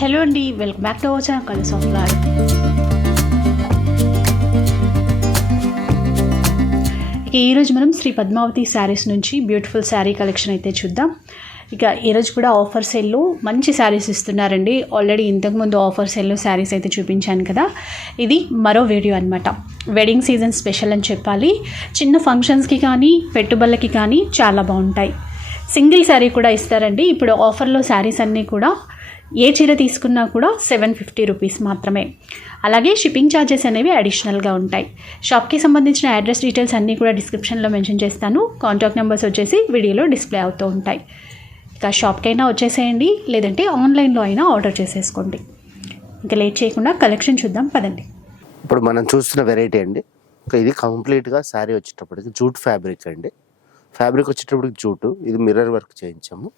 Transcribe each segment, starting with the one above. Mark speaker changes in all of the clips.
Speaker 1: Hello అండి welcome back to our channel colours of life. ఇక ఈరోజు మనం శ్రీ పద్మావతి శారీస్ నుంచి బ్యూటిఫుల్ శారీ కలెక్షన్ అయితే చూద్దాం. ఇక ఈరోజు కూడా ఆఫర్ సెల్లో మంచి శారీస్ ఇస్తున్నారండి. ఆల్రెడీ ఇంతకుముందు ఆఫర్ సెల్లో శారీస్ అయితే చూపించాను కదా. ఇది మరో వీడియో అనమాట వెడ్డింగ్ సీజన్ స్పెషల్ అని చెప్పాలి. చిన్న ఫంక్షన్స్కి కానీ పెట్టుబడులకి కానీ చాలా బాగుంటాయి. సింగిల్ శారీ కూడా ఇస్తారండి. ఇప్పుడు ఆఫర్లో శారీస్ అన్నీ కూడా ఏ చీర తీసుకున్నా కూడా సెవెన్ ఫిఫ్టీ రూపీస్ మాత్రమే. అలాగే షిప్పింగ్ ఛార్జెస్ అనేవి అడిషనల్గా ఉంటాయి. షాప్కి సంబంధించిన అడ్రస్ డీటెయిల్స్ అన్నీ కూడా డిస్క్రిప్షన్లో మెన్షన్ చేస్తాను. కాంటాక్ట్ నెంబర్స్ వచ్చేసి వీడియోలో డిస్ప్లే అవుతూ ఉంటాయి. ఇక షాప్కైనా వచ్చేసేయండి. లేదంటే ఆన్లైన్లో అయినా ఆర్డర్ చేసేసుకోండి. ఇంకా లేట్ చేయకుండా కలెక్షన్ చూద్దాం. పదండి. ఇప్పుడు మనం చూస్తున్న వెరైటీ అండి. ఇది కంప్లీట్గా శారీ వచ్చేటప్పటికి జూట్ ఫ్యాబ్రిక్ అండి. ఫ్యాబ్రిక్ వచ్చేటప్పటికి జూటు. ఇది మిర్రర్ వర్క్ చేయించాము.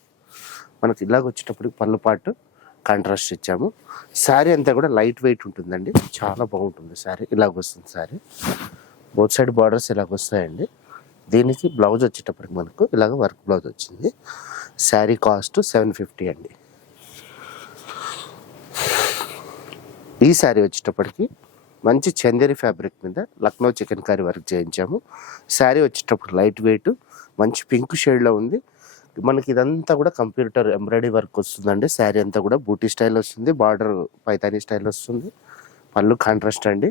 Speaker 1: మనకి ఇలాగ వచ్చేటప్పటికి పళ్ళు పాటు కాంట్రాస్ట్ ఇచ్చాము. శారీ అంతా కూడా లైట్ వెయిట్ ఉంటుందండి. చాలా బాగుంటుంది శారీ. ఇలాగ వస్తుంది శారీ. బోత్ సైడ్ బార్డర్స్ ఇలాగ వస్తాయండి. దీనికి బ్లౌజ్ వచ్చేటప్పటికి మనకు ఇలాగ వర్క్ బ్లౌజ్ వచ్చింది. శారీ కాస్ట్ సెవెన్ ఫిఫ్టీ అండి. ఈ శారీ వచ్చేటప్పటికి మంచి చందేరి ఫ్యాబ్రిక్ మీద లక్నో చికెన్ కర్రీ వర్క్ చేయించాము. శారీ వచ్చేటప్పుడు లైట్ వెయిట్ మంచి పింక్ షేడ్లో ఉంది. మనకి ఇదంతా కూడా కంప్యూటర్ ఎంబ్రాయిడరీ వర్క్ వస్తుందండి. శారీ అంతా కూడా బూటీ స్టైల్ వస్తుంది బార్డర్ పైతాని స్టైల్ వస్తుంది. పళ్ళు కాంట్రాస్ట్ అండి.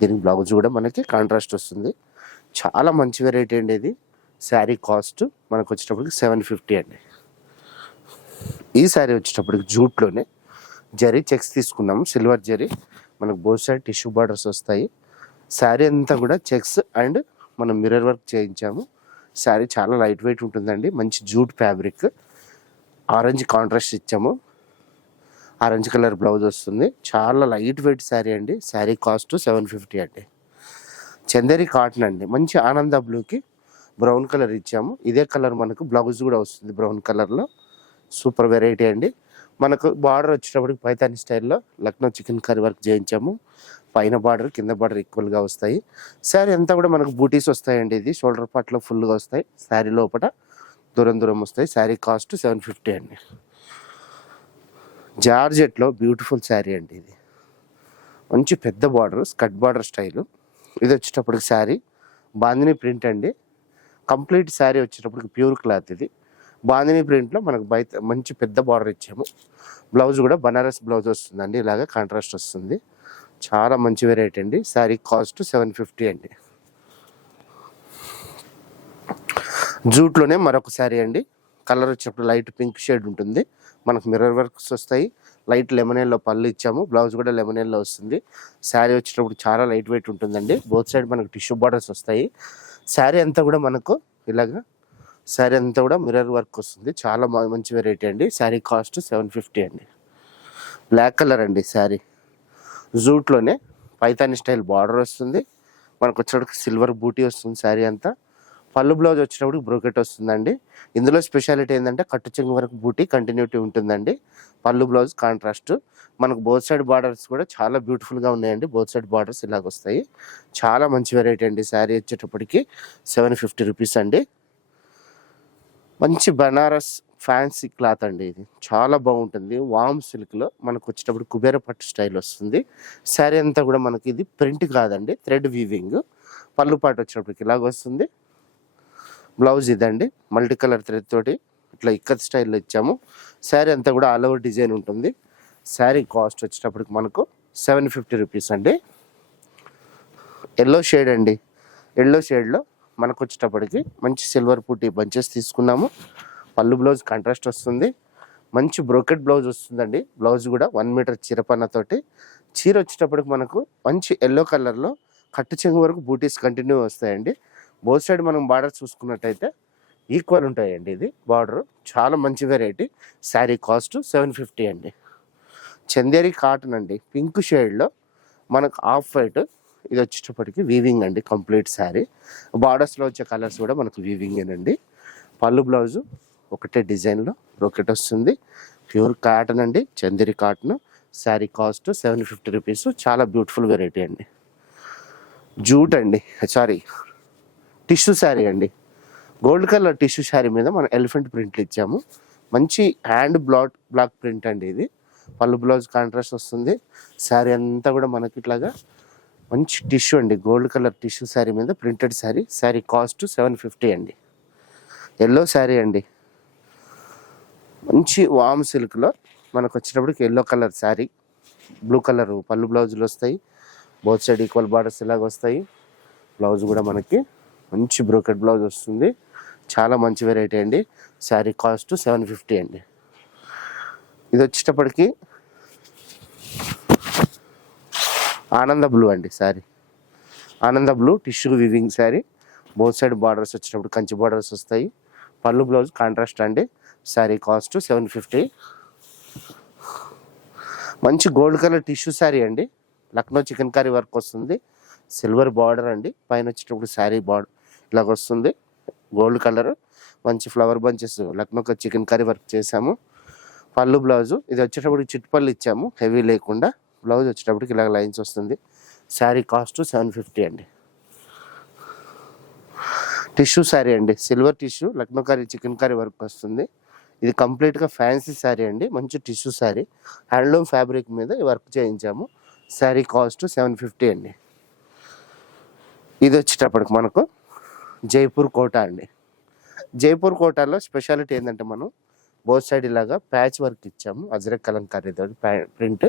Speaker 1: దీనికి బ్లౌజ్ కూడా మనకి కాంట్రాస్ట్ వస్తుంది. చాలా మంచి వెరైటీ అండి ఇది. శారీ కాస్ట్ మనకు వచ్చేటప్పటికి సెవెన్ ఫిఫ్టీ అండి. ఈ శారీ వచ్చేటప్పటికి జూట్లోనే జరీ చెక్స్ తీసుకున్నాము సిల్వర్ జరీ. మనకు బోత్ సైడ్ టిష్యూ బార్డర్స్ వస్తాయి. శారీ అంతా కూడా చెక్స్ అండ్ మనం మిర్రర్ వర్క్ చేయించాము. శారీ చాలా లైట్ వెయిట్ ఉంటుందండి. మంచి జూట్ ఫ్యాబ్రిక్. ఆరెంజ్ కాంట్రాస్ట్ ఇచ్చాము. ఆరెంజ్ కలర్ బ్లౌజ్ వస్తుంది. చాలా లైట్ వెయిట్ శారీ అండి. శారీ కాస్ట్ సెవెన్ ఫిఫ్టీ అండి. చందేరి కాటన్ అండి. మంచి ఆనంద బ్లూకి బ్రౌన్ కలర్ ఇచ్చాము. ఇదే కలర్ మనకు బ్లౌజ్ కూడా వస్తుంది బ్రౌన్ కలర్లో. సూపర్ వెరైటీ అండి. మనకు బార్డర్ వచ్చేటప్పటికి పైతాని స్టైల్లో లక్నో చికెన్ కర్రీ వర్క్ చేయించాము. పైన బార్డర్ కింద బార్డర్ ఈక్వల్గా వస్తాయి. శారీ అంతా కూడా మనకు బూటీస్ వస్తాయండి ఇది. షోల్డర్ పార్ట్లో ఫుల్గా వస్తాయి. శారీ లోపల దూరం దూరం వస్తాయి. శారీ కాస్ట్ సెవెన్ ఫిఫ్టీ అండి. జార్జెట్లో బ్యూటిఫుల్ శారీ అండి ఇది. మంచి పెద్ద బార్డర్ స్కట్ బార్డర్ స్టైలు ఇది వచ్చేటప్పటికి శారీ బాందిని ప్రింట్ అండి. కంప్లీట్ శారీ వచ్చేటప్పటికి ప్యూర్ క్లాత్ ఇది. బాందిని ప్రింట్లో మనకు బయట మంచి పెద్ద బార్డర్ ఇచ్చాము. బ్లౌజ్ కూడా బనారస్ బ్లౌజ్ వస్తుందండి ఇలాగ కాంట్రాస్ట్ వస్తుంది. చాలా మంచి వెరైటీ అండి. శారీ కాస్ట్ సెవెన్ ఫిఫ్టీ అండి. జూట్లోనే మరొక శారీ అండి. కలర్ వచ్చేటప్పుడు లైట్ పింక్ షేడ్ ఉంటుంది. మనకు మిర్రర్ వర్క్స్ వస్తాయి. లైట్ లెమనేల్లో పళ్ళు ఇచ్చాము. బ్లౌజ్ కూడా లెమనేల్లో వస్తుంది. శారీ వచ్చేటప్పుడు చాలా లైట్ వెయిట్ ఉంటుందండి. బోత్ సైడ్ మనకు టిష్యూ బార్డర్స్ వస్తాయి. శారీ అంతా కూడా మనకు ఇలాగా శారీ అంతా కూడా మిర్రర్ వర్క్ వస్తుంది. చాలా మంచి వెరైటీ అండి. శారీ కాస్ట్ సెవెన్ ఫిఫ్టీ అండి. బ్లాక్ కలర్ అండి శారీ. జూట్లోనే పైతాని స్టైల్ బార్డర్ వస్తుంది. మనకు వచ్చేటప్పుడు సిల్వర్ బూటీ వస్తుంది శారీ అంతా. పళ్ళు బ్లౌజ్ వచ్చినప్పుడు బ్రోకెట్ వస్తుందండి. ఇందులో స్పెషాలిటీ ఏంటంటే కట్టు చెంగు వరకు బూటీ కంటిన్యూటీ ఉంటుందండి. పళ్ళు బ్లౌజ్ కాంట్రాస్ట్ మనకు బోత్ సైడ్ బార్డర్స్ కూడా చాలా బ్యూటిఫుల్గా ఉన్నాయండి. బోత్ సైడ్ బార్డర్స్ ఇలాగ వస్తాయి చాలా మంచి వెరైటీ అండి శారీ వచ్చేటప్పటికి. సెవెన్ ఫిఫ్టీ రూపీస్ అండి. మంచి బనారస్ ఫ్యాన్సీ క్లాత్ అండి ఇది. చాలా బాగుంటుంది. వామ్ సిల్క్లో మనకు వచ్చేటప్పుడు కుబేర పట్టు స్టైల్ వస్తుంది. శారీ అంతా కూడా మనకి ఇది ప్రింట్ కాదండి థ్రెడ్ వీవింగ్. పళ్ళు పాటు వచ్చేటప్పటికి ఇలాగ వస్తుంది. బ్లౌజ్ ఇదండి. మల్టీ కలర్ థ్రెడ్ తోటి ఇట్లా ఇక్కత్ స్టైల్లో ఇచ్చాము. శారీ అంతా కూడా ఆల్ ఓవర్ డిజైన్ ఉంటుంది. శారీ కాస్ట్ వచ్చేటప్పటికి మనకు సెవెన్ ఫిఫ్టీ రూపీస్ అండి. ఎల్లో షేడ్ అండి. ఎల్లో షేడ్లో మనకు వచ్చేటప్పటికి మంచి సిల్వర్ పుట్టి బంచెస్ తీసుకున్నాము. పళ్ళు బ్లౌజ్ కాంట్రాస్ట్ వస్తుంది. మంచి బ్రోకెట్ బ్లౌజ్ వస్తుందండి. బ్లౌజ్ కూడా వన్ మీటర్ చీరపన్నతోటి. చీర వచ్చేటప్పటికి మనకు మంచి ఎల్లో కలర్లో కట్టు చెంగు వరకు బూటీస్ కంటిన్యూ వస్తాయండి. బోత్ సైడ్ మనం బార్డర్ చూసుకున్నట్టయితే ఈక్వల్ ఉంటాయండి ఇది. బార్డర్ చాలా మంచి variety sari cost seven fifty అండి. చందేరి కాటన్ అండి. పింక్ షేడ్లో మనకు ఆఫ్ వైట్ ఇది వచ్చేటప్పటికి వీవింగ్ అండి కంప్లీట్ శారీ బార్డర్స్లో వచ్చే కలర్స్ కూడా మనకు వీవింగ్ అండి పళ్ళు బ్లౌజు ఒకటే డిజైన్లో రొకెట్ వస్తుంది. ప్యూర్ కాటన్ అండి Chanderi cotton sari cost seven fifty rupees చాలా బ్యూటిఫుల్ వెరైటీ అండి. జూట్ అండి సారీ టిష్యూ శారీ అండి. గోల్డ్ కలర్ టిష్యూ శారీ మీద మనం ఎలిఫెంట్ ప్రింట్లు ఇచ్చాము. మంచి హ్యాండ్ బ్లాక్ బ్లాక్ ప్రింట్ అండి ఇది. పళ్ళు బ్లౌజ్ కాంట్రాస్ట్ వస్తుంది. శారీ అంతా కూడా మనకి ఇట్లాగా మంచి టిష్యూ అండి. గోల్డ్ కలర్ టిష్యూ శారీ మీద printed sari. Sari cost seven fifty అండి. ఎల్లో శారీ అండి. మంచి వామ్ సిల్క్లో మనకు వచ్చేటప్పటికి yellow colour sari. Blue colour పళ్ళు బ్లౌజులు వస్తాయి. బోత్ సైడ్ ఈక్వల్ బార్డర్స్ ఇలాగ వస్తాయి. బ్లౌజ్ కూడా మనకి మంచి బ్రోకెట్ బ్లౌజ్ వస్తుంది. చాలా మంచి వెరైటీ అండి. శారీ కాస్ట్ సెవెన్ ఫిఫ్టీ అండి. ఇది వచ్చేటప్పటికి ఆనంద బ్లూ అండి శారీ ఆనంద blue tissue weaving sari both side borders వచ్చేటప్పుడు కంచి బార్డర్స్ వస్తాయి. పళ్ళు బ్లౌజ్ కాంట్రాస్ట్ అండి. Sari cost seven fifty. మంచి గోల్డ్ కలర్ టిష్యూ శారీ అండి. లక్నో చికెన్ కర్రీ వర్క్ వస్తుంది. సిల్వర్ బార్డర్ అండి. పైన వచ్చేటప్పుడు శారీ బార్డర్ ఇలాగ వస్తుంది. Gold colour. మంచి flower bunches Lucknow chikankari work చేసాము పళ్ళు బ్లౌజు. ఇది వచ్చేటప్పుడు చిట్టుపళ్ళు ఇచ్చాము. హెవీ లేకుండా. బ్లౌజ్ వచ్చేటప్పటికి ఇలాగ లైన్స్ వస్తుంది. శారీ కాస్ట్ సెవెన్ ఫిఫ్టీ అండి. టిష్యూ శారీ అండి. సిల్వర్ టిష్యూ లక్నో కర్రీ చికెన్ కర్రీ వర్క్ వస్తుంది. ఇది కంప్లీట్గా ఫ్యాన్సీ శారీ అండి. మంచి టిష్యూ శారీ. హ్యాండ్లూమ్ ఫ్యాబ్రిక్ మీద వర్క్ చేయించాము. శారీ కాస్ట్ సెవెన్ ఫిఫ్టీ అండి. ఇది వచ్చేటప్పటికి మనకు జైపూర్ కోట అండి. జైపూర్ కోటాలో స్పెషాలిటీ ఏంటంటే మనం బోత్ సైడ్ ఇలాగా ప్యాచ్ వర్క్ ఇచ్చాము. అజ్రక్ కలంకారీ ప్రింట్.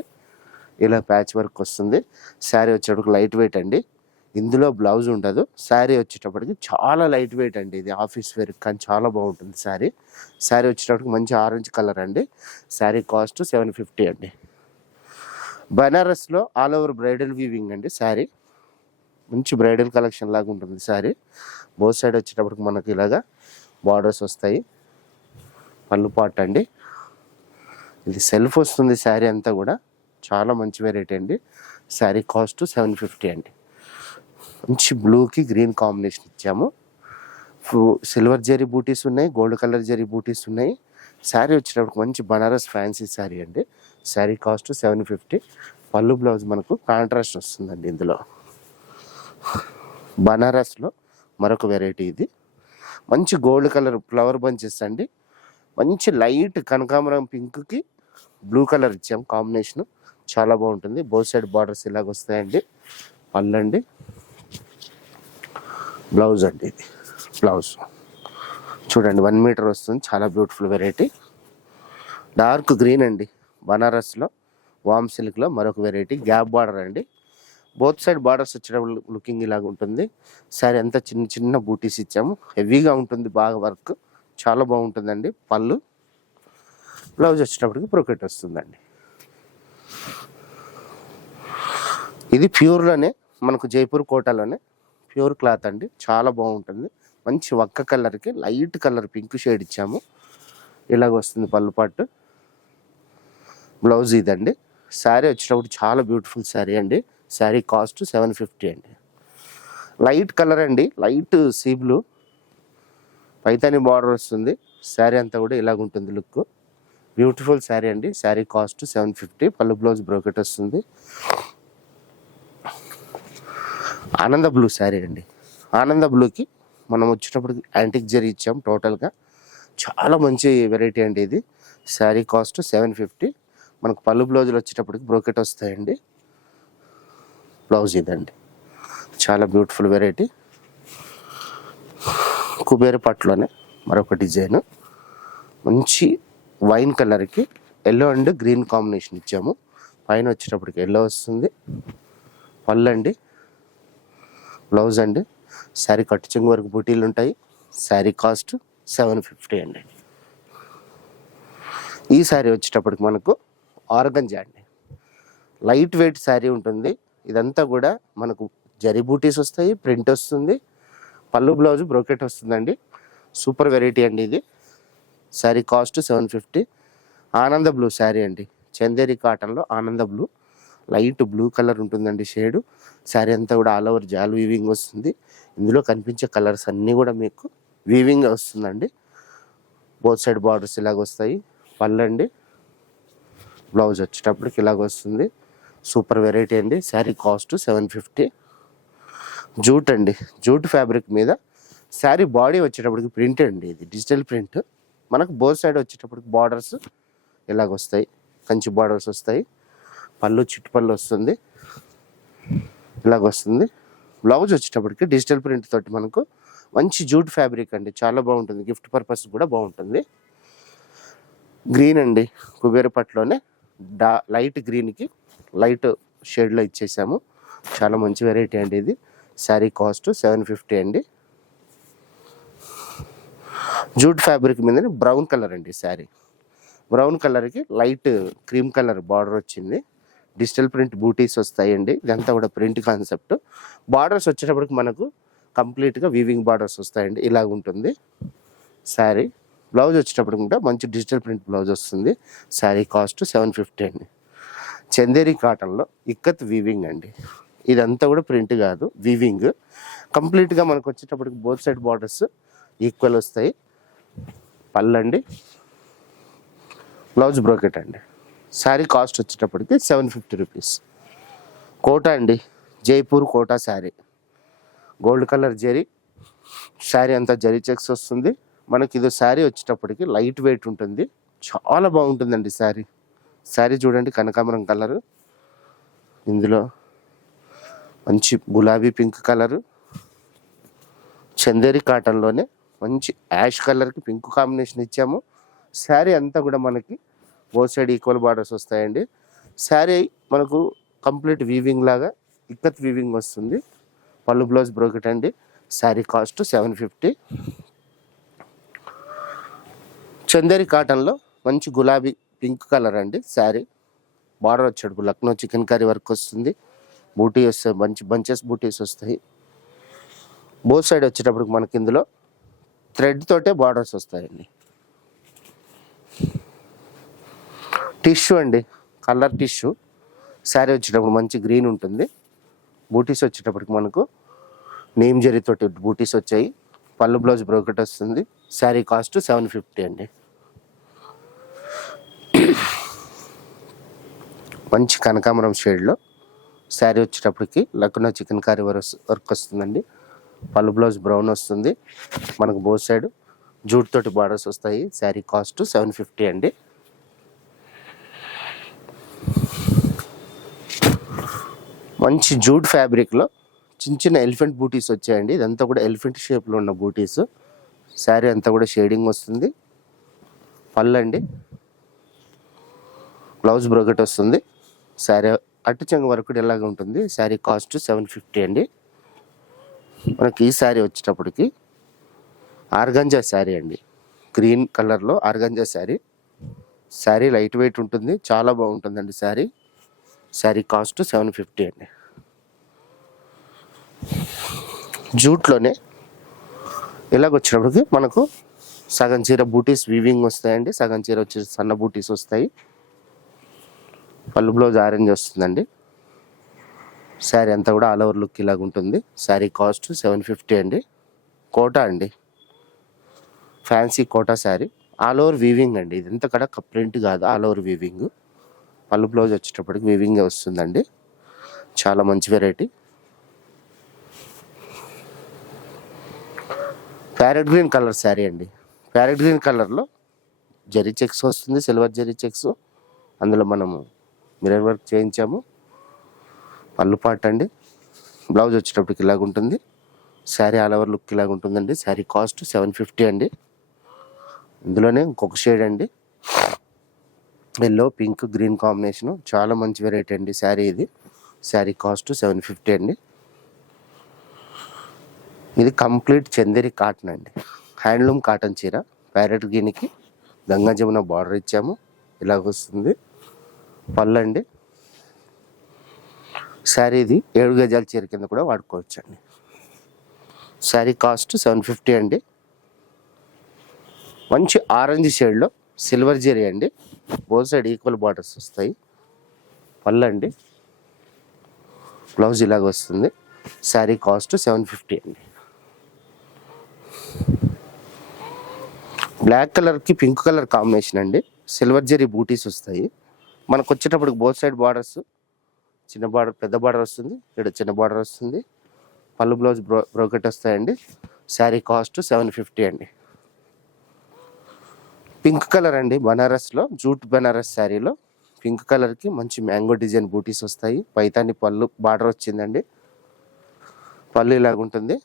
Speaker 1: ఇలా ప్యాచ్ వర్క్ వస్తుంది. శారీ వచ్చేటప్పటికి లైట్ వెయిట్ అండి. ఇందులో బ్లౌజ్ ఉండదు. శారీ వచ్చేటప్పటికి చాలా లైట్ వెయిట్ అండి ఇది. ఆఫీస్ వేర్ కానీ చాలా బాగుంటుంది శారీ. శారీ వచ్చేటప్పటికి మంచి ఆరెంజ్ కలర్ అండి. శారీ కాస్ట్ సెవెన్ ఫిఫ్టీ అండి. బనారస్లో ఆల్ ఓవర్ బ్రైడల్ వీవింగ్ అండి శారీ. మంచి బ్రైడల్ కలెక్షన్ లాగా ఉంటుంది శారీ. బోత్ సైడ్ వచ్చేటప్పటికి మనకి ఇలాగా బార్డర్స్ వస్తాయి. పళ్ళు పాట్ అండి. ఇది సెల్ఫ్ వస్తుంది శారీ అంతా కూడా. చాలా మంచి వెరైటీ అండి. శారీ కాస్ట్ సెవెన్ ఫిఫ్టీ అండి. మంచి బ్లూకి గ్రీన్ కాంబినేషన్ ఇచ్చాము. సిల్వర్ జరీ బూటీస్ ఉన్నాయి గోల్డ్ కలర్ జరీ బూటీస్ ఉన్నాయి. శారీ వచ్చేటప్పుడు మంచి బనారస్ ఫ్యాన్సీ శారీ అండి. శారీ కాస్ట్ సెవెన్ ఫిఫ్టీ పళ్ళు బ్లౌజ్ మనకు కాంట్రాస్ట్ వస్తుందండి ఇందులో. బనారస్లో మరొక వెరైటీ ఇది. మంచి గోల్డ్ కలర్ ఫ్లవర్ బంచెస్ అండి. మంచి లైట్ కనకాంబరం పింక్కి బ్లూ కలర్ ఇచ్చాం కాంబినేషన్ చాలా బాగుంటుంది. బోత్ సైడ్ బార్డర్స్ ఇలాగ వస్తాయండి. పళ్ళండి. బ్లౌజ్ అండి. ఇది బ్లౌజ్. చూడండి వన్ మీటర్ వస్తుంది. చాలా బ్యూటిఫుల్ వెరైటీ. డార్క్ గ్రీన్ అండి. బనారస్లో వామ్ సిల్క్లో మరొక వెరైటీ. గ్యాప్ బార్డర్ అండి. బోత్ సైడ్ బార్డర్స్ వచ్చేటప్పుడు లుకింగ్ ఇలాగ ఉంటుంది. సారీ అంతా చిన్న చిన్న బూటీస్ ఇచ్చాము. హెవీగా ఉంటుంది బాగా వర్క్. చాలా బాగుంటుందండి. పళ్ళు. బ్లౌజ్ వచ్చేటప్పటికి ప్రొకెట్ వస్తుందండి. ఇది ప్యూర్లోనే మనకు జైపూర్ కోటలోనే ప్యూర్ క్లాత్ అండి. చాలా బాగుంటుంది. మంచి వక్క కలర్కి లైట్ కలర్ పింక్ షేడ్ ఇచ్చాము. ఇలాగ వస్తుంది పళ్ళు పాటు. బ్లౌజ్ ఇదండి. శారీ వచ్చేటప్పుడు చాలా బ్యూటిఫుల్ శారీ అండి. శారీ కాస్ట్ సెవెన్ ఫిఫ్టీ అండి. లైట్ కలర్ అండి. Light sea blue. Paithani border వస్తుంది. శారీ అంతా కూడా ఇలాగ ఉంటుంది లుక్. బ్యూటిఫుల్ శారీ అండి. Sari cost seven fifty. పళ్ళు బ్లౌజ్ బ్రోకెట్ వస్తుంది. ఆనంద బ్లూ శారీ అండి. ఆనంద బ్లూకి మనం వచ్చేటప్పుడు యాంటిక్ జరీ ఇచ్చాం టోటల్గా. చాలా మంచి వెరైటీ అండి ఇది. Sari cost seven fifty. మనకు పళ్ళు బ్లౌజులు వచ్చేటప్పటికి బ్రోకెట్ వస్తాయండి. బ్లౌజ్ ఇదండి. చాలా బ్యూటిఫుల్ వెరైటీ. కుబేర పట్టులోనే మరొక డిజైన్. మంచి వైన్ కలర్కి ఎల్లో అండ్ గ్రీన్ కాంబినేషన్ ఇచ్చాము. పైన వచ్చేటప్పటికి ఎల్లో వస్తుంది. పళ్ళు అండి. బ్లౌజ్ అండి. శారీ కట్టుచింగ్ వరకు బూటీలు ఉంటాయి. శారీ కాస్ట్ సెవెన్ ఫిఫ్టీ అండి. ఈ శారీ వచ్చేటప్పటికి మనకు ఆర్గంజా అండి. లైట్ వెయిట్ శారీ ఉంటుంది. ఇదంతా కూడా మనకు జరీ బూటీస్ వస్తాయి ప్రింట్ వస్తుంది. పళ్ళు బ్లౌజ్ బ్రోకెట్ వస్తుందండి. సూపర్ వెరైటీ అండి ఇది. Sari cost seven fifty. ఆనంద బ్లూ శారీ అండి. చందేరి కాటన్లో ఆనంద బ్లూ. లైట్ బ్లూ కలర్ ఉంటుందండి షేడు. శారీ అంతా కూడా ఆల్ ఓవర్ జాల్ వీవింగ్ వస్తుంది. ఇందులో కనిపించే కలర్స్ అన్నీ కూడా మీకు వీవింగ్ వస్తుందండి. బోత్ సైడ్ బార్డర్స్ ఇలాగ వస్తాయి. పళ్ళండి. బ్లౌజ్ వచ్చేటప్పటికి ఇలాగ వస్తుంది. సూపర్ వెరైటీ అండి. Sari cost seven fifty. Jute అండి. జూట్ ఫ్యాబ్రిక్ మీద శారీ బాడీ వచ్చేటప్పటికి ప్రింట్ అండి. ఇది డిజిటల్ ప్రింట్. మనకు బోర్ సైడ్ వచ్చేటప్పటికి బార్డర్స్ ఇలాగ వస్తాయి కంచి బార్డర్స్ వస్తాయి. పళ్ళు చిట్టుపళ్ళు వస్తుంది. ఇలాగ వస్తుంది బ్లౌజ్ వచ్చేటప్పటికి డిజిటల్ ప్రింట్ తోటి మనకు మంచి జూట్ ఫ్యాబ్రిక్ అండి. చాలా బాగుంటుంది. గిఫ్ట్ పర్పస్ కూడా బాగుంటుంది. గ్రీన్ అండి. కుబేర పట్లోనే డా లైట్ గ్రీన్కి లైట్ షేడ్లో ఇచ్చేసాము. చాలా మంచి వెరైటీ అండి ఇది. శారీ కాస్ట్ సెవెన్ ఫిఫ్టీ అండి. జూట్ ఫ్యాబ్రిక్ మీదనే బ్రౌన్ కలర్ అండి శారీ. బ్రౌన్ కలర్కి లైట్ క్రీమ్ కలర్ బార్డర్ వచ్చింది. డిజిటల్ ప్రింట్ బూటీస్ వస్తాయండి. ఇదంతా కూడా ప్రింట్ కాన్సెప్ట్. బార్డర్స్ వచ్చేటప్పటికి మనకు కంప్లీట్గా వీవింగ్ బార్డర్స్ వస్తాయండి. ఇలాగ ఉంటుంది శారీ. బ్లౌజ్ వచ్చేటప్పుడు కూడా మంచి డిజిటల్ ప్రింట్ బ్లౌజ్ వస్తుంది. శారీ కాస్ట్ సెవెన్ ఫిఫ్టీ అండి. చందేరి కాటన్లో ఇక్కత్ వీవింగ్ అండి. ఇదంతా కూడా ప్రింట్ కాదు వీవింగ్. కంప్లీట్గా మనకు వచ్చేటప్పటికి బోత్ సైడ్ బార్డర్స్ ఈక్వల్ వస్తాయి. పళ్ళండి. బ్లౌజ్ బ్రోకెట్ అండి. శారీ కాస్ట్ వచ్చేటప్పటికి సెవెన్ ఫిఫ్టీ రూపీస్. కోటా అండి. జైపూర్ కోటా శారీ. Gold colour zari. శారీ అంతా జరీ చెక్స్ వస్తుంది. మనకి ఇది శారీ వచ్చేటప్పటికి లైట్ వెయిట్ ఉంటుంది. చాలా బాగుంటుందండి శారీ. శారీ చూడండి కనకాంబరం కలర్. ఇందులో మంచి గులాబీ పింక్ కలరు. చందేరి కాటన్లోనే మంచి యాష్ కలర్కి పింక్ కాంబినేషన్ ఇచ్చాము. శారీ అంతా కూడా మనకి బోత్ సైడ్ ఈక్వల్ బార్డర్స్ వస్తాయండి. శారీ మనకు కంప్లీట్ వీవింగ్ లాగా ఇక్కత్ వీవింగ్ వస్తుంది. పళ్ళు బ్లౌజ్ బ్రోకెట్ అండి. Sari cost seven fifty Chanderi కాటన్లో మంచి గులాబీ పింక్ కలర్ అండి శారీ. బార్డర్ వచ్చాడు లక్నో చికెన్ కర్రీ వర్క్ వస్తుంది. బూటీ వస్తాయి మంచి బంచెస్ బూటీస్ వస్తాయి. బోత్ సైడ్ వచ్చేటప్పటికి మనకి ఇందులో థ్రెడ్ తోటే బార్డర్స్ వస్తాయండి. టిష్యూ అండి కలర్ టిష్యూ. శారీ వచ్చేటప్పుడు మంచి గ్రీన్ ఉంటుంది. బూటీస్ వచ్చేటప్పటికి మనకు నేమ్ జరీతోటి బూటీస్ వచ్చాయి. పళ్ళు బ్లౌజ్ బ్రోకెట్ వస్తుంది. శారీ కాస్ట్ సెవెన్ ఫిఫ్టీ అండి. మంచి కనకాంబరం షేడ్లో శారీ వచ్చేటప్పటికి Lucknow chikankari work work వస్తుందండి. పళ్ళు బ్లౌజ్ బ్రౌన్ వస్తుంది. మనకు బోత్ సైడ్ జూట్ తోటి బార్డర్స్ వస్తాయి. శారీ కాస్ట్ సెవెన్ ఫిఫ్టీ అండి. మంచి జూట్ ఫ్యాబ్రిక్లో చిన్న చిన్న ఎలిఫెంట్ బూటీస్ వచ్చాయండి. ఇదంతా కూడా ఎలిఫెంట్ షేప్లో ఉన్న బూటీస్. శారీ అంతా కూడా షేడింగ్ వస్తుంది. పళ్ళు అండి బ్లౌజ్ బ్రొకెట్ వస్తుంది. శారీ అటు చెంగ వరకు ఇలాగ ఉంటుంది. శారీ కాస్ట్ సెవెన్ ఫిఫ్టీ అండి. మనకి ఈ శారీ వచ్చేటప్పటికి ఆర్గంజా శారీ అండి. గ్రీన్ కలర్లో organza sari. Sari light weight ఉంటుంది చాలా బాగుంటుందండి sari. Sari cost seven fifty అండి. జూట్లోనే ఇలాగ వచ్చినప్పటికి మనకు సగం చీర బూటీస్ వీవింగ్ వస్తాయండి. సగం చీర వచ్చేసి సన్న బూటీస్ వస్తాయి. పళ్ళు బ్లౌజ్ ఆరెంజ్ వస్తుందండి. శారీ అంతా కూడా ఆల్ ఓవర్ లుక్ ఇలాగ ఉంటుంది. శారీ కాస్ట్ సెవెన్ ఫిఫ్టీ అండి. కోటా అండి. Fancy Kota sari. All over weaving అండి. ఇదంతా కూడా ప్రింట్ కాదు ఆల్ ఓవర్ వీవింగ్. పళ్ళు బ్లౌజ్ వచ్చేటప్పటికి వీవింగ్ వస్తుందండి. చాలా మంచి variety. Parrot green colour sari అండి. ప్యారెట్ గ్రీన్ కలర్లో జరీ చెక్స్ వస్తుంది సిల్వర్ జరీ చెక్స్. అందులో మనము మిరర్ వర్క్ చేయించాము. పళ్ళు పాట అండి. బ్లౌజ్ వచ్చేటప్పటికి ఇలాగ ఉంటుంది. శారీ ఆల్ ఓవర్ లుక్ ఇలాగ ఉంటుందండి. శారీ కాస్ట్ సెవెన్ ఫిఫ్టీ అండి. ఇందులోనే ఇంకొక షేడ్ అండి. Yellow pink green combination. చాలా మంచి వెరైటీ అండి శారీ ఇది. శారీ కాస్ట్ సెవెన్ ఫిఫ్టీ అండి. ఇది కంప్లీట్ చందేరి కాటన్ అండి. హ్యాండ్లూమ్ కాటన్ చీర. ప్యారెట్ గినికి గంగా జమున బార్డర్ ఇచ్చాము. ఇలాగ వస్తుంది. పళ్ళు అండి. శారీది ఏడు గజాల చీర కింద కూడా వాడుకోవచ్చు అండి శారీ కాస్ట్ సెవెన్ ఫిఫ్టీ అండి. మంచి ఆరెంజ్ షేడ్లో సిల్వర్ జరీ అండి. బోత్ సైడ్ ఈక్వల్ బార్డర్స్ వస్తాయి. పళ్ళు అండి బ్లౌజ్ ఇలాగ వస్తుంది. శారీ కాస్ట్ సెవెన్ ఫిఫ్టీ అండి. బ్లాక్ కలర్కి పింక్ కలర్ కాంబినేషన్ అండి. సిల్వర్ జరీ బూటీస్ వస్తాయి. మనకు వచ్చేటప్పుడు బోత్ సైడ్ బార్డర్స్ చిన్న బార్డర్ పెద్ద బార్డర్ వస్తుంది. ఇక్కడ చిన్న బార్డర్ వస్తుంది. పళ్ళు బ్లౌజ్ బ్రో బ్రోకెట్ వస్తాయండి. శారీ కాస్ట్ సెవెన్ ఫిఫ్టీ అండి. పింక్ కలర్ అండి బనారస్లో జూట్ బనారస్ శారీలో. పింక్ కలర్కి మంచి మ్యాంగో డిజైన్ బూటీస్ వస్తాయి. పైతాని పళ్ళు బార్డర్ వచ్చిందండి. పళ్ళు ఇలాగుంటుంది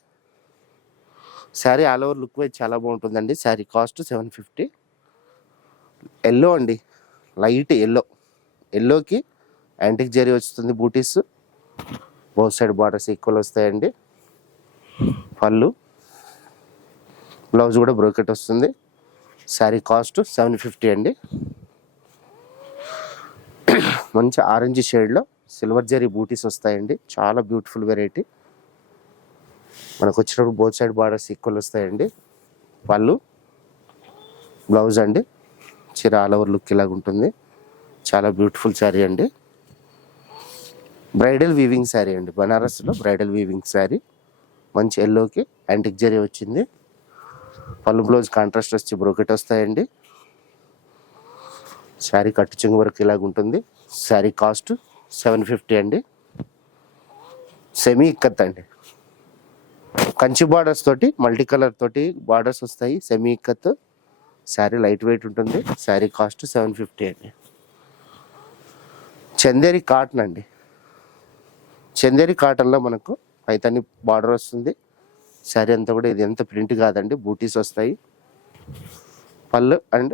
Speaker 1: sari all over look wise చాలా బాగుంటుందండి. Sari cost seven fifty. Yellow అండి. Light yellow. ఎల్లోకి యాంటిక్ జరీ వస్తుంది బూటీస్. బౌత్ సైడ్ బార్డర్స్ ఈక్వల్ వస్తాయండి. పళ్ళు. బ్లౌజ్ కూడా బ్రోకెట్ వస్తుంది. శారీ కాస్ట్ సెవెన్ ఫిఫ్టీ అండి. మంచి ఆరెంజ్ షేడ్లో సిల్వర్ జరీ బూటీస్ వస్తాయండి. చాలా బ్యూటిఫుల్ వెరైటీ మనకు వచ్చినప్పుడు బోత్ సైడ్ బార్డర్స్ ఈక్వల్ వస్తాయండి. పళ్ళు. బ్లౌజ్ అండి. చీర ఆల్ ఓవర్ లుక్ ఇలాగ ఉంటుంది చాలా బ్యూటిఫుల్ శారీ అండి. బ్రైడల్ వీవింగ్ శారీ అండి. బనారస్లో బ్రైడల్ వీవింగ్ శారీ. మంచి ఎల్లోకి యాంటిక్ జరీ వచ్చింది. పళ్ళు బ్లౌజ్ కాంట్రాస్ట్ వచ్చి బ్రోకెట్ వస్తాయండి. శారీ కట్టు చెంగు వరకు ఇలాగ ఉంటుంది. శారీ కాస్ట్ సెవెన్ ఫిఫ్టీ అండి. సెమీ ఇక్కత్ అండి. కంచి బార్డర్స్ తోటి మల్టీ కలర్ తోటి బార్డర్స్ వస్తాయి. Semi ikat. Sari light weight ఉంటుంది. శారీ కాస్ట్ సెవెన్ ఫిఫ్టీ అండి. చందేరి కాటన్ అండి. చందేరి కాటన్లో మనకు పైతాని బార్డర్ వస్తుంది. శారీ అంతా కూడా ఇది ఎంత ప్రింట్ కాదండి బూటీస్ వస్తాయి. పళ్ళు అండ్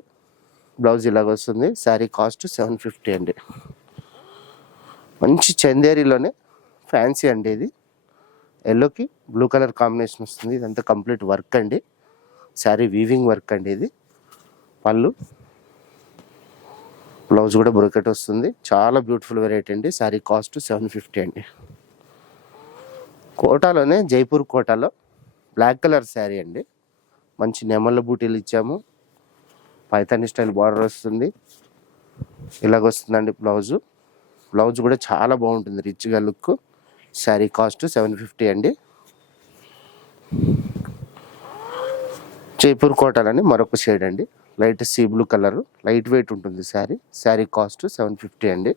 Speaker 1: బ్లౌజ్ ఇలాగ వస్తుంది. శారీ కాస్ట్ సెవెన్ ఫిఫ్టీ అండి. మంచి చందేరిలోనే ఫ్యాన్సీ అండి ఇది. ఎల్లోకి బ్లూ కలర్ కాంబినేషన్ వస్తుంది. ఇదంతా కంప్లీట్ వర్క్ అండి. శారీ వీవింగ్ వర్క్ అండి ఇది. పళ్ళు బ్లౌజ్ కూడా బ్రోకెట్ వస్తుంది. చాలా బ్యూటిఫుల్ వెరైటీ అండి. శారీ కాస్ట్ సెవెన్ ఫిఫ్టీ అండి. కోటాలోనే జైపూర్ కోటాలో బ్లాక్ కలర్ శారీ అండి. మంచి నెమళ్ళ బూటీలు ఇచ్చాము. పైతాని స్టైల్ బార్డర్ వస్తుంది. ఇలాగ వస్తుందండి బ్లౌజు. బ్లౌజ్ కూడా చాలా బాగుంటుంది రిచ్గా look. Sari cost seven fifty అండి. జైపూర్ కోటాలని మరొక షేడ్ అండి. Light sea blue colour light weight ఉంటుంది sari. Sari cost seven fifty అండి.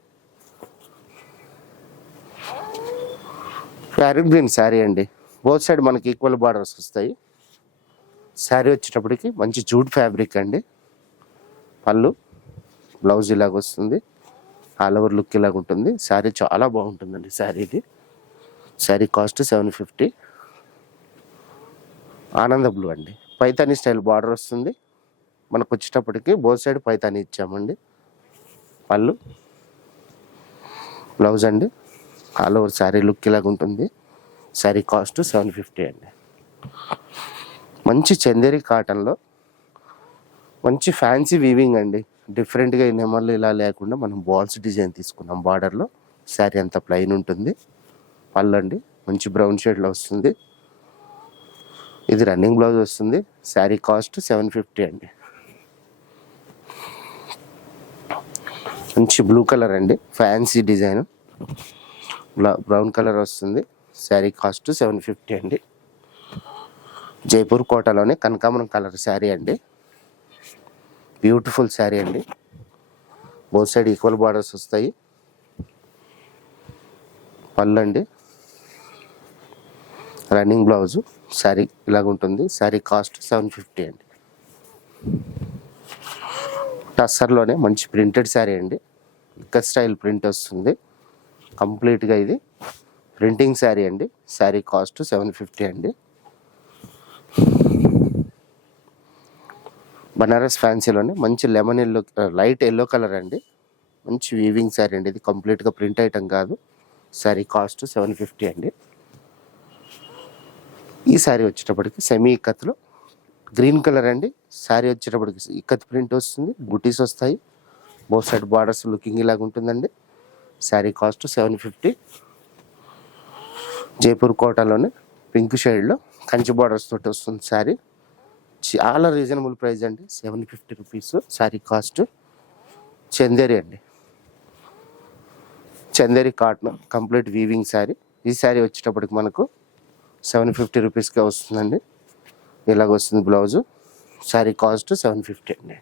Speaker 1: ప్యారెట్ గ్రీన్ శారీ అండి. బోత్ సైడ్ మనకి ఈక్వల్ బార్డర్స్ వస్తాయి. శారీ వచ్చేటప్పటికి మంచి జూట్ ఫ్యాబ్రిక్ అండి. పళ్ళు బ్లౌజ్ ఇలాగ వస్తుంది. ఆల్ ఓవర్ లుక్ ఇలాగ ఉంటుంది. శారీ చాలా బాగుంటుందండి శారీది. Sari cost seven fifty. ఆనంద బ్లూ అండి. పైతాని స్టైల్ బార్డర్ వస్తుంది. మనకు వచ్చేటప్పటికి బోత్ సైడ్ పైతాని ఇచ్చామండి. పళ్ళు బ్లౌజ్ అండి. ఆల్ ఓవర్ శారీ లుక్ ఇలాగ ఉంటుంది. శారీ కాస్ట్ సెవెన్ ఫిఫ్టీ అండి. మంచి చందేరి కాటన్లో మంచి ఫ్యాన్సీ వీవింగ్ అండి. డిఫరెంట్గా ఈ ఇలా లేకుండా మనం బాల్స్ డిజైన్ తీసుకున్నాం బార్డర్లో శారీ అంత ప్లెయిన్ ఉంటుంది. పళ్ళు అండి మంచి బ్రౌన్ షేడ్లో వస్తుంది. ఇది రన్నింగ్ బ్లౌజ్ వస్తుంది. శారీ కాస్ట్ సెవెన్ ఫిఫ్టీ అండి. మంచి బ్లూ కలర్ అండి. ఫ్యాన్సీ డిజైన్ బ్రౌన్ కలర్ వస్తుంది. శారీ కాస్ట్ సెవెన్ ఫిఫ్టీ అండి. జైపూర్ కోటలోనే కనకాంబరం కలర్ శారీ అండి. బ్యూటిఫుల్ శారీ అండి. బోత్ సైడ్ ఈక్వల్ బార్డర్స్ వస్తాయి. పళ్ళు అండి రన్నింగ్ బ్లౌజు. శారీ ఇలాగ ఉంటుంది శారీ కాస్ట్ సెవెన్ ఫిఫ్టీ అండి. టస్సర్లోనే మంచి ప్రింటెడ్ శారీ అండి. ఇక్క స్టైల్ ప్రింట్ వస్తుంది. కంప్లీట్గా ఇది. ప్రింటింగ్ శారీ అండి. శారీ కాస్ట్ సెవెన్ ఫిఫ్టీ అండి. బనారస్ ఫ్యాన్సీలోనే మంచి lemon yellow light yellow colour అండి. మంచి వీవింగ్ శారీ అండి. ఇది కంప్లీట్గా ప్రింట్ ఐటమ్ కాదు. శారీ కాస్ట్ సెవెన్ ఫిఫ్టీ అండి. ఈ శారీ వచ్చేటప్పటికి సెమీ ఇక్కత్లో గ్రీన్ కలర్ అండి. శారీ వచ్చేటప్పటికి ఇక్కత్ ప్రింట్ వస్తుంది. బుటీస్ వస్తాయి. బోత్ సైడ్ బార్డర్స్ లుకింగ్ ఇలాగ ఉంటుందండి sari cost seven fifty. Jaipur కోటలోని pink షేడ్లో కంచి బార్డర్స్ తోటి వస్తుంది శారీ. చాలా రీజనబుల్ ప్రైస్ అండి. Seven fifty rupees sari cost. Chanderi అండి. Chanderi cotton complete weaving sari. ఈ శారీ వచ్చేటప్పటికి మనకు సెవెన్ ఫిఫ్టీ రూపీస్కే వస్తుందండి. ఇలాగ వస్తుంది blouse. Sari cost seven fifty అండి.